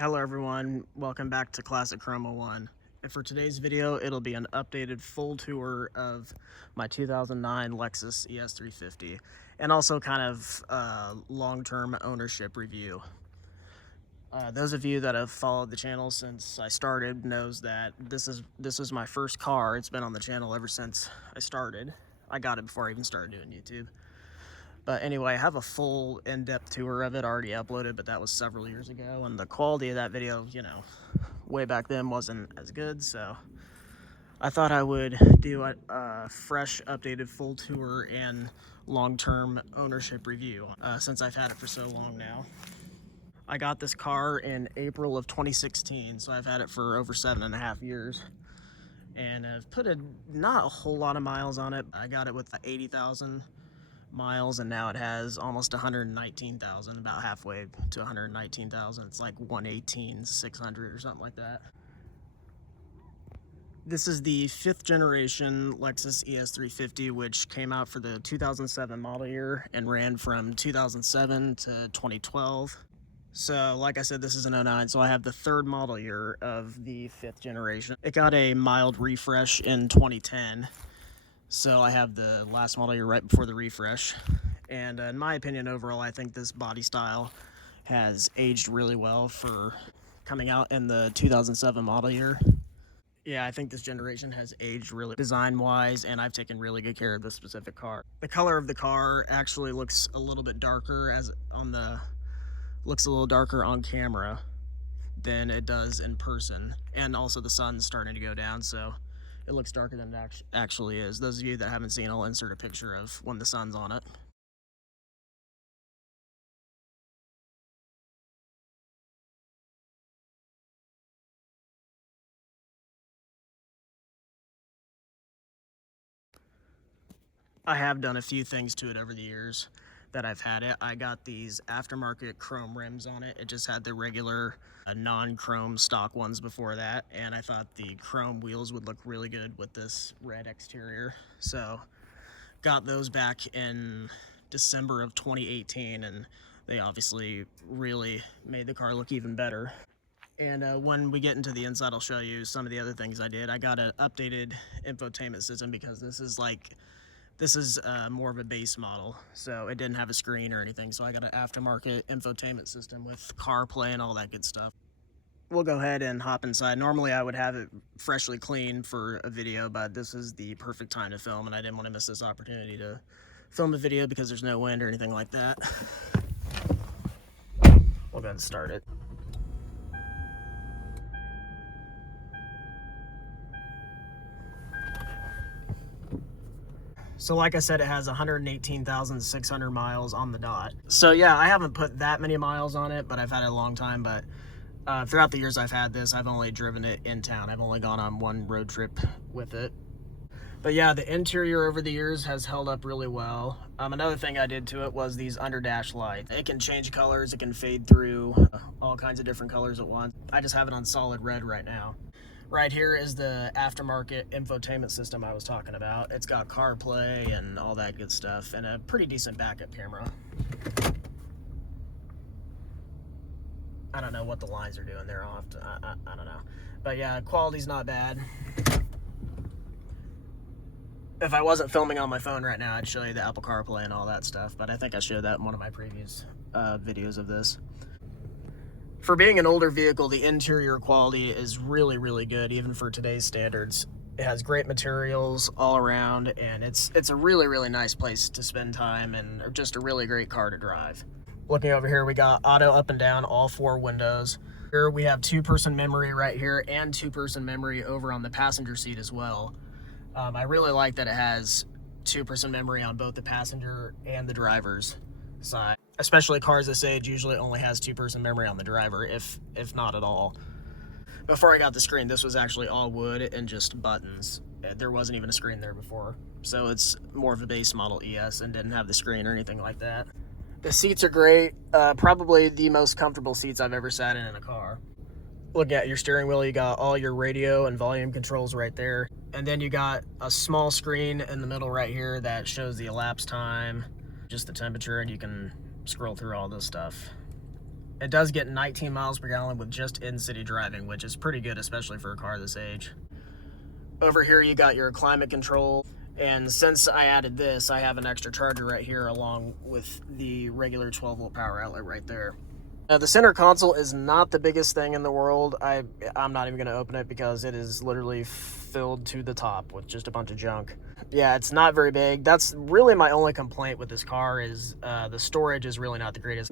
Hello everyone, welcome back to Classic Chroma 1. And for today's video, it'll be an updated full tour of my 2009 Lexus ES350 and also kind of long-term ownership review. Those of you that have followed the channel since I started knows that this is my first car. It's been on the channel ever since I started. I got it before I even started doing YouTube. But anyway, I have a full in-depth tour of it already uploaded, but that was several years ago, and the quality of that video, way back then wasn't as good, so I thought I would do a fresh, updated full tour and long-term ownership review, since I've had it for so long now. I got this car in April of 2016, so I've had it for over 7.5 years. And I've put not a whole lot of miles on it. I got it with 80,000 miles, and now it has almost 119,000, about halfway to 119,000. It's like 118,600 or something like that. This is the 5th generation Lexus ES350, which came out for the 2007 model year and ran from 2007 to 2012. So like I said, this is an 09, so I have the 3rd model year of the 5th generation. It got a mild refresh in 2010. So I have the last model year right before the refresh. And in my opinion, overall, I think this body style has aged really well for coming out in the 2007 model year. Yeah, I think this generation has aged really design-wise, and I've taken really good care of this specific car. The color of the car actually looks a little bit darker looks a little darker on camera than it does in person. And also the sun's starting to go down, so it looks darker than it actually is. Those of you that haven't seen, I'll insert a picture of when the sun's on it. I have done a few things to it over the years that I've had it. I got these aftermarket chrome rims on it. It just had the regular non-chrome stock ones before that, and I thought the chrome wheels would look really good with this red exterior. So got those back in December of 2018, and they obviously really made the car look even better. And when we get into the inside, I'll show you some of the other things I did. I got an updated infotainment system because this is more of a base model, so it didn't have a screen or anything. So I got an aftermarket infotainment system with CarPlay and all that good stuff. We'll go ahead and hop inside. Normally I would have it freshly cleaned for a video, but this is the perfect time to film, and I didn't want to miss this opportunity to film a video because there's no wind or anything like that. We'll go ahead and start it. So like I said, it has 118,600 miles on the dot. So yeah, I haven't put that many miles on it, but I've had it a long time. But throughout the years I've had this, I've only driven it in town. I've only gone on one road trip with it. But yeah, the interior over the years has held up really well. Another thing I did to it was these under dash lights. It can change colors, it can fade through all kinds of different colors at once. I just have it on solid red right now. Right here is the aftermarket infotainment system I was talking about. It's got CarPlay and all that good stuff, and a pretty decent backup camera. I don't know what the lines are doing there. I don't know. But yeah, quality's not bad. If I wasn't filming on my phone right now, I'd show you the Apple CarPlay and all that stuff, but I think I showed that in one of my previous videos of this. For being an older vehicle, the interior quality is really, really good, even for today's standards. It has great materials all around, and it's a really, really nice place to spend time, and just a really great car to drive. Looking over here, we got auto up and down, all 4 windows. Here we have 2-person memory right here, and 2-person memory over on the passenger seat as well. I really like that it has 2-person memory on both the passenger and the driver's side. Especially cars this age usually only has 2-person memory on the driver, if not at all. Before I got the screen, this was actually all wood and just buttons. There wasn't even a screen there before. So it's more of a base model ES and didn't have the screen or anything like that. The seats are great. Probably the most comfortable seats I've ever sat in a car. Look at your steering wheel, you got all your radio and volume controls right there. And then you got a small screen in the middle right here that shows the elapsed time, just the temperature, and you can scroll through all this stuff. It does get 19 miles per gallon with just in-city driving, which is pretty good, especially for a car this age. Over here you got your climate control, and since I added this, I have an extra charger right here along with the regular 12-volt power outlet right there. The center console is not the biggest thing in the world. I'm not even going to open it because it is literally filled to the top with just a bunch of junk. Yeah, it's not very big. That's really my only complaint with this car is the storage is really not the greatest.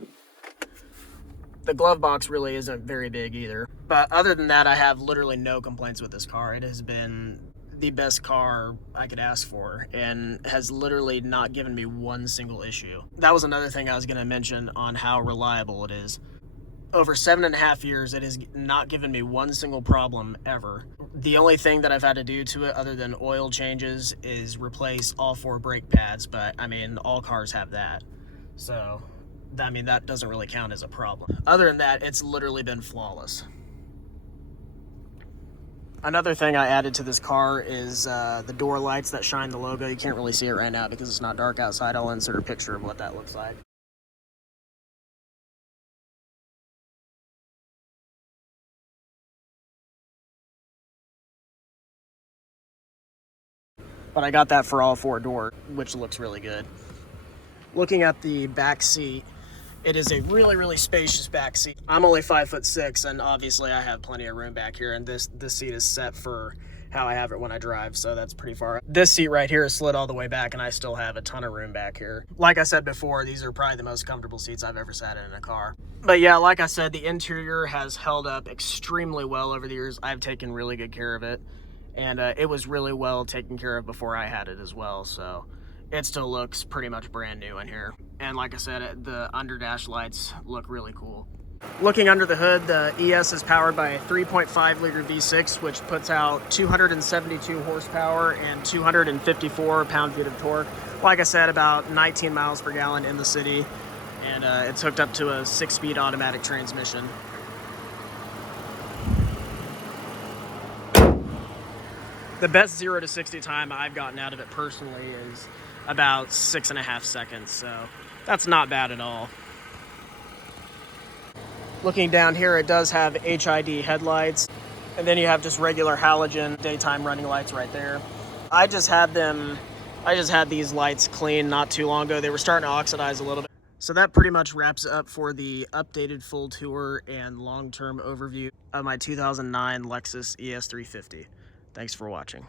The glove box really isn't very big either. But other than that, I have literally no complaints with this car. It has been the best car I could ask for and has literally not given me one single issue. That was another thing I was going to mention on how reliable it is. Over 7.5 years, it has not given me one single problem ever. The only thing that I've had to do to it other than oil changes is replace all 4 brake pads, but I mean, all cars have that. So, I mean, that doesn't really count as a problem. Other than that, it's literally been flawless. Another thing I added to this car is the door lights that shine the logo. You can't really see it right now because it's not dark outside. I'll insert a picture of what that looks like. But I got that for all 4 doors, which looks really good. Looking at the back seat, it is a really, really spacious back seat. I'm only 5'6", and obviously I have plenty of room back here, and this seat is set for how I have it when I drive, so that's pretty far. This seat right here is slid all the way back, and I still have a ton of room back here. Like I said before, these are probably the most comfortable seats I've ever sat in a car. But yeah, like I said, the interior has held up extremely well over the years. I've taken really good care of it. And it was really well taken care of before I had it as well, so it still looks pretty much brand new in here. And like I said, the underdash lights look really cool. Looking under the hood, the ES is powered by a 3.5 liter V6, which puts out 272 horsepower and 254 pound-feet of torque. Like I said, about 19 miles per gallon in the city, and it's hooked up to a 6-speed automatic transmission. The best 0 to 60 time I've gotten out of it personally is about 6.5 seconds, so that's not bad at all. Looking down here, it does have HID headlights, and then you have just regular halogen daytime running lights right there. I just had these lights cleaned not too long ago. They were starting to oxidize a little bit. So that pretty much wraps up for the updated full tour and long-term overview of my 2009 Lexus ES350. Thanks for watching.